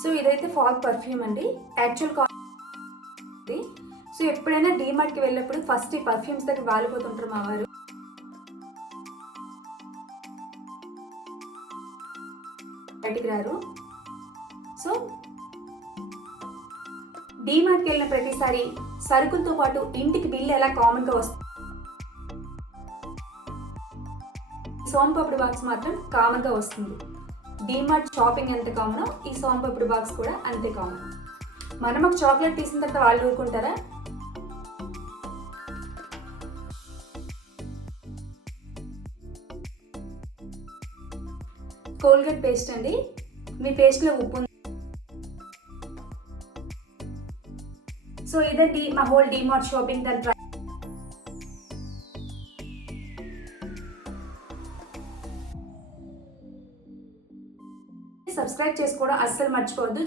సో ఇదైతే fog perfume అండి. Actual cost. So ఎప్పుడైనా డీమార్ట్కి వెళ్ళినప్పుడు ఫస్ట్ ఈ పర్ఫ్యూమ్స్ దగ్గర వాలిపోతుంటారు మా వారు. బయటికి రారు. సో డీమార్ట్కి వెళ్ళిన ప్రతిసారి సరుకులతో పాటు ఇంటికి బిల్లు ఎలా కామన్గా వస్తుంది, సోంపాపిడి బాక్స్ మాత్రం కామన్గా వస్తుంది. డీమార్ట్ షాపింగ్ ఎంత కామనో ఈ సోంపాపిడి బాక్స్ కూడా అంతే కామన్. మనం ఒక చాక్లెట్ తీసిన తర్వాత వాళ్ళు ఊరుకుంటారా? కోల్గేట్ పేస్ట్ అండి. మీ పేస్ట్లో ఉప్పు ఉంది. సో ఇదండి మా హోల్ డీమార్ట్ షాపింగ్. దాని సబ్స్క్రైబ్ చేసుకోవడం అస్సలు మర్చిపోవద్దు.